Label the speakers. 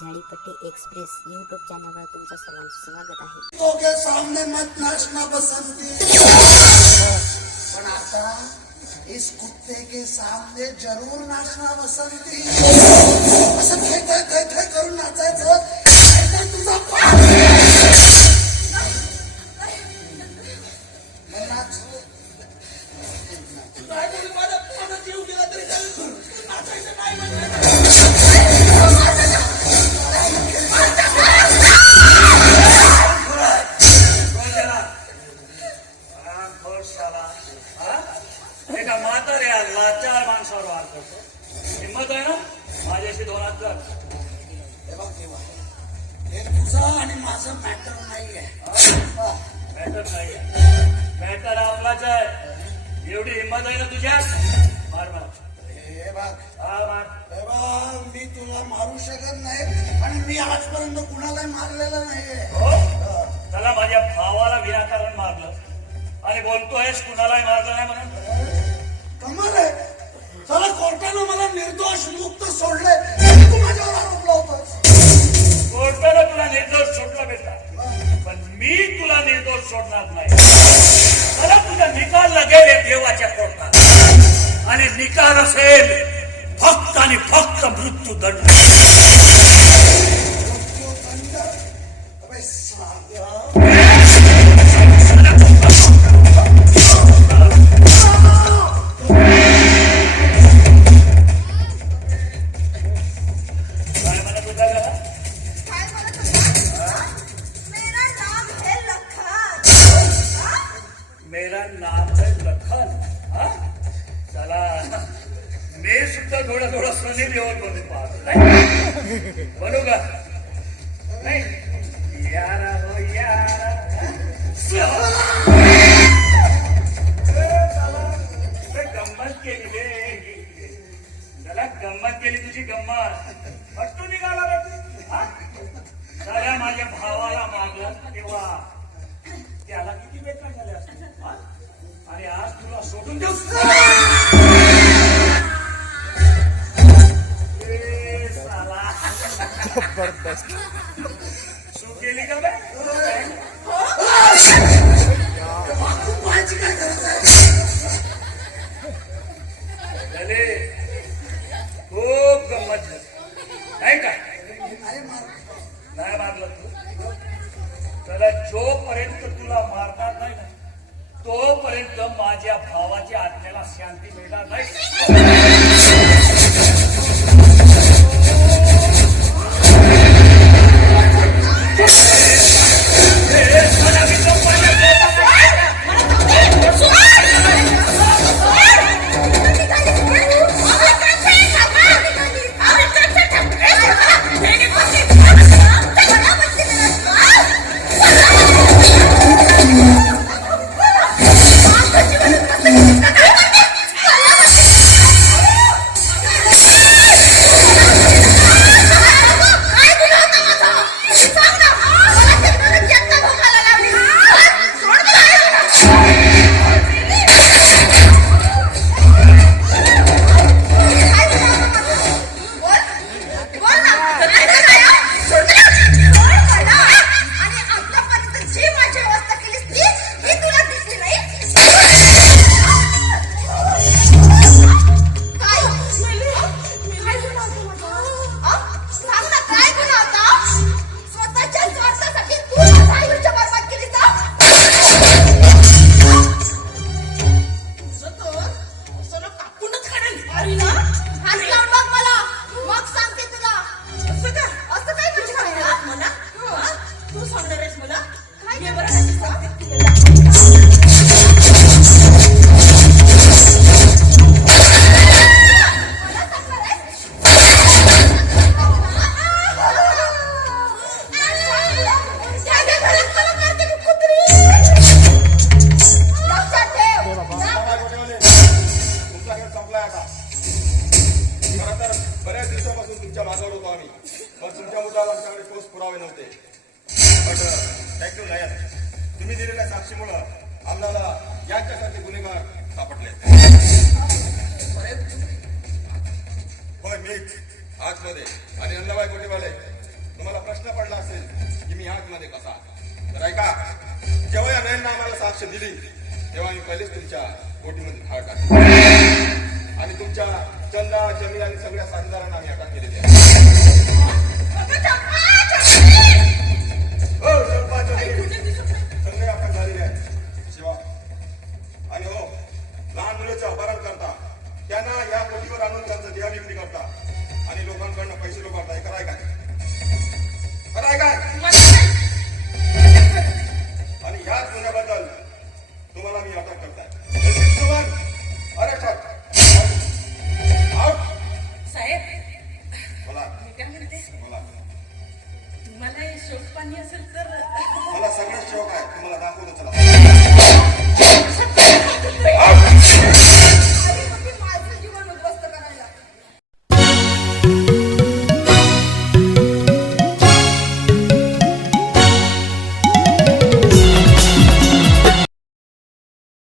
Speaker 1: Zadipatti express YouTube चॅनलवर तुमचं सर्वांचं स्वागत आहे.
Speaker 2: तो के सामने मत नाचना बसंती. पण आता इस कुत्ते के सामने जरूर नाचना बसंती. असं थे खेळ खेळ करून नाचायचं. तुझा
Speaker 3: हिंमत आहे ना? माझ्याशी दोन हात कर
Speaker 2: हे बघ हे तुझं आणि माझं मॅटर नाहीये.
Speaker 3: मॅटर नाही मॅटर आपलाच आहे. एवढी हिंमत आहे ना तुझ्यात मार मार.
Speaker 2: हे बघ.
Speaker 3: हा मार.
Speaker 2: हे बघ मी तुला मारू शकत नाही आणि मी आजपर्यंत कुणालाही मारलेलं नाहीये.
Speaker 3: दोष सोडणार नाही मला तुझा निकाल लागेल या देवाच्या कोर्टात आणि निकाल असेल फक्त आणि फक्त मृत्यूदंड
Speaker 2: मृत्यूदंड?
Speaker 4: मेरा नाम है लखन हा?
Speaker 3: चला मी सुद्धा थोडा थोडा सुनील येऊन मध्ये पाहतो नाही? बनू का नाही तोपर्यंत तुला मारणार नाही तोपर्यंत माझ्या भावाच्या आत्म्याला शांती मिळणार नाही.
Speaker 5: Arina? ठोस पुरावे नव्हते. बट थँक्यू नायक तुम्ही दिलेल्या साक्षीमुळं आम्हाला याच्यासाठी गुन्हेगार सापडले. होय मीच आतमध्ये आणि अण्णाबाई गोटेवाले बोटीमध्ये कसा? तर ऐका जेव्हा या नयननं आम्हाला साक्ष दिली तेव्हा आम्ही पहिलेच तुमच्या गोटीमध्ये धाड टाकली. आणि तुमच्या चंदा जमीन आणि सगळ्या साथीदारांना आम्ही अटक केलेली आहे. शोक पाणी असेल तर मला सगळ्यात शौक आहे. तुम्हाला दाखवलं चला.